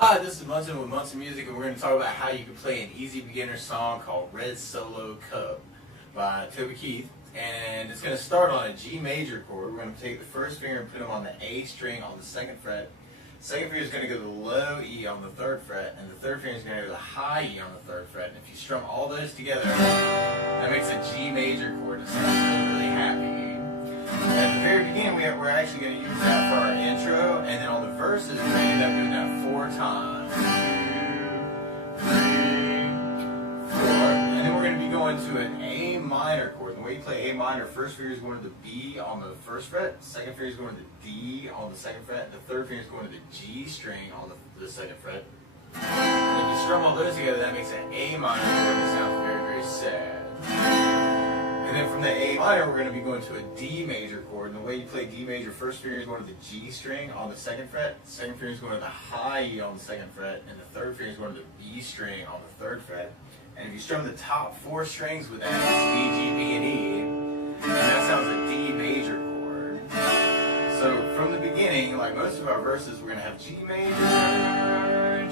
Hi, this is Munson with Munson Music, and we're going to talk about how you can play an easy beginner song called Red Solo Cup by Toby Keith. And it's going to start on a G major chord. We're going to take the first finger and put them on the A string on the second fret. Second finger is going to go to the low E on the third fret, and the third finger is going to go to the high E on the third fret. And if you strum all those together, that makes a G major chord. It sounds really, really happy. At the very beginning, we're actually going to use that for our intro, and then on the verses, we're going to end up doing that 4 times. 2, 3, 4. And then we're going to be going to an A minor chord. The way you play A minor, first finger is going to the B on the first fret, second finger is going to the D on the second fret, and the third finger is going to the G string on the second fret. And if you strum all those together, that makes an A minor chord that sounds very, very sad. And then from the A minor, we're going to be going to a D major chord. And the way you play D major, first finger is going to the G string on the second fret, second finger is going to the high E on the second fret, and the third finger is going to the B string on the third fret. And if you strum the top 4 strings with that, it's B, G, B, and E, and that sounds a D major chord. So from the beginning, like most of our verses, we're going to have G major,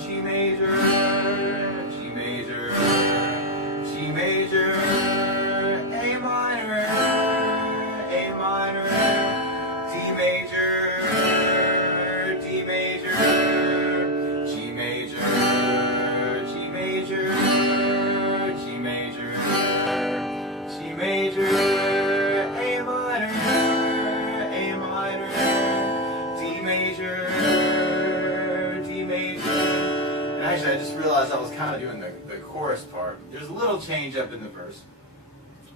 G major, G major, G major, A minor, A minor, D major, D major, G major, G major, G major, G major, A minor, A minor, D major, D major. And actually, I just realized I was kind of doing the chorus part. There's a little change up in the verse.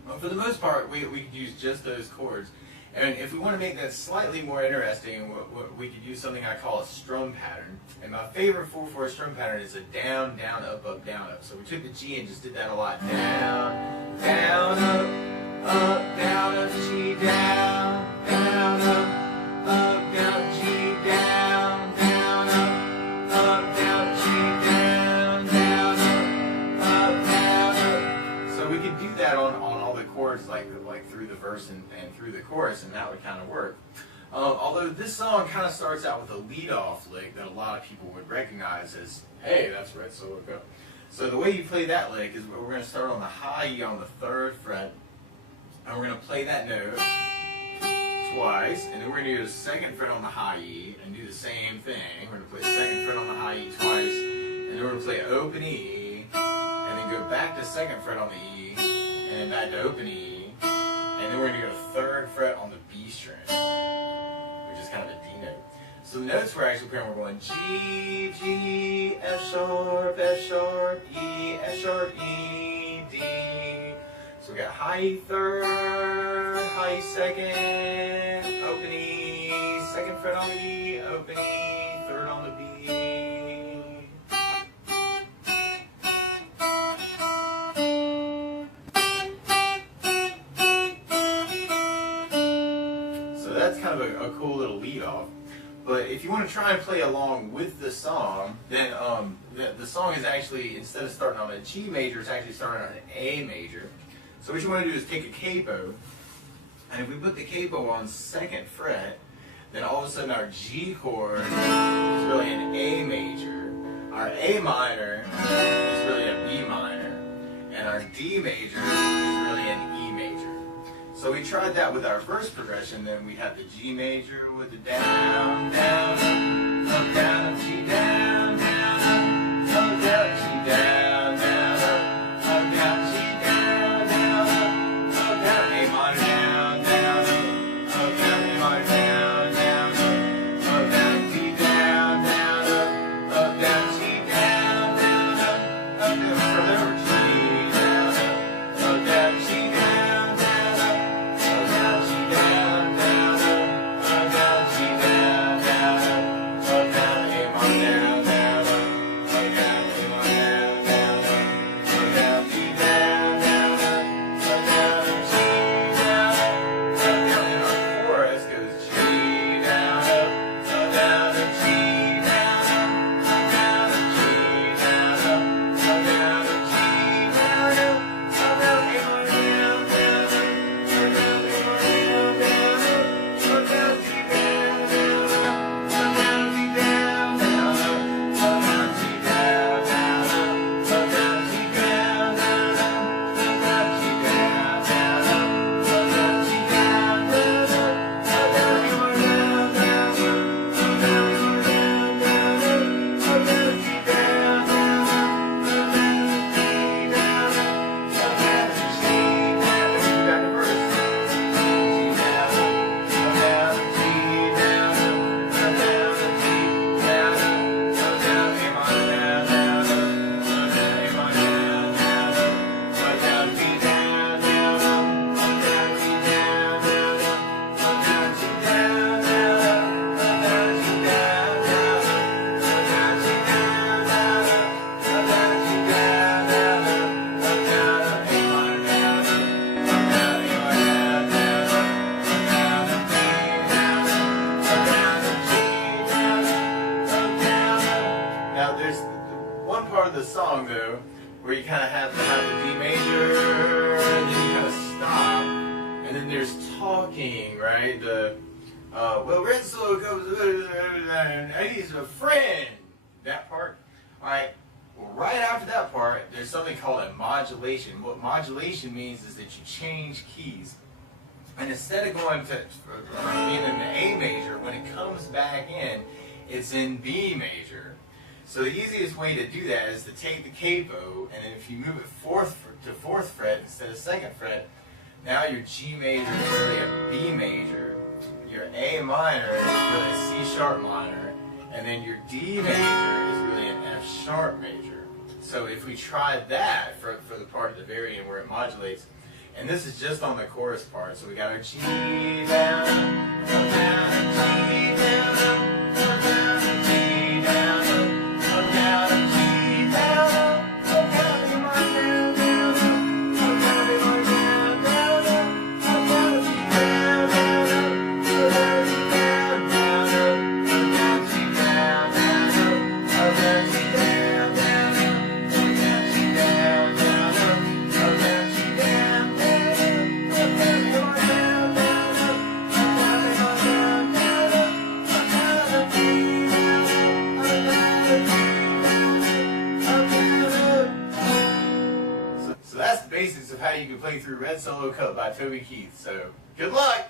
But for the most part, we could use just those chords. And if we want to make that slightly more interesting, we could use something I call a strum pattern. And my favorite 4/4 strum pattern is a down, down, up, up, down, up. So we took the G and just did that a lot. Down, down, up, down, up, G, down, down, up, down, G, down, down, up, down, G, down, down, up, down, up. So we could do that on all the chords, like through the verse and through the chorus, and that would kind of work. Although this song kind of starts out with a lead-off lick that a lot of people would recognize as, hey, that's Red Solo Cup. So the way you play that lick is we're going to start on the high E on the 3rd fret, and we're going to play that note twice, and then we're going to do the 2nd fret on the high E and do the same thing. We're going to play 2nd fret on the high E twice, and then we're going to play open E, and then go back to 2nd fret on the E, and then back to open E, and then we're going to go to 3rd fret on the B string, which is kind of a D note. So the notes we're actually playing, we're going G, G, F sharp, E, F sharp, E, D. So we got high E 3rd, high E 2nd, open E, 2nd fret on the E, open E, 3rd on the B. That's kind of a cool little lead off. But if you want to try and play along with the song, then the song is actually, instead of starting on a G major, it's actually starting on an A major. So what you want to do is take a capo, and if we put the capo on 2nd fret, then all of a sudden our G chord is really an A major, our A minor is really a B minor, and our D major is really an E major. So we tried that with our first progression. Then we had the G major with the down, down, up, down, up, G, down, down, up, down, G, down, down, up, down, G, down, down, up, down, A minor, down, down, up, down, A minor, down, down, up, down, D, down, down, up, down, G, down, down, up, down, further, G, down, up, down, G, down. Down, part of the song though, where you kind of have to have the D major, and then you kind of stop, and then there's talking, right? Well, red solo goes, he's a friend. That part. All right. Well, right after that part, there's something called a modulation. What modulation means is that you change keys. And instead of going to being in the A major, when it comes back in, it's in B major. So the easiest way to do that is to take the capo, and then if you move it to fourth fret instead of second fret, now your G major is really a B major, your A minor is really a C sharp minor, and then your D major is really an F sharp major. So if we try that for the part at the very end where it modulates, and this is just on the chorus part, so we got our G down, up down, G down, up down, G down, up down, G down, up down, B minor, down, up down, B minor, down, up down, G down, up down, G down, up down, G down, up down, G down, So that's the basics of how you can play through Red Solo Cup by Toby Keith. So good luck!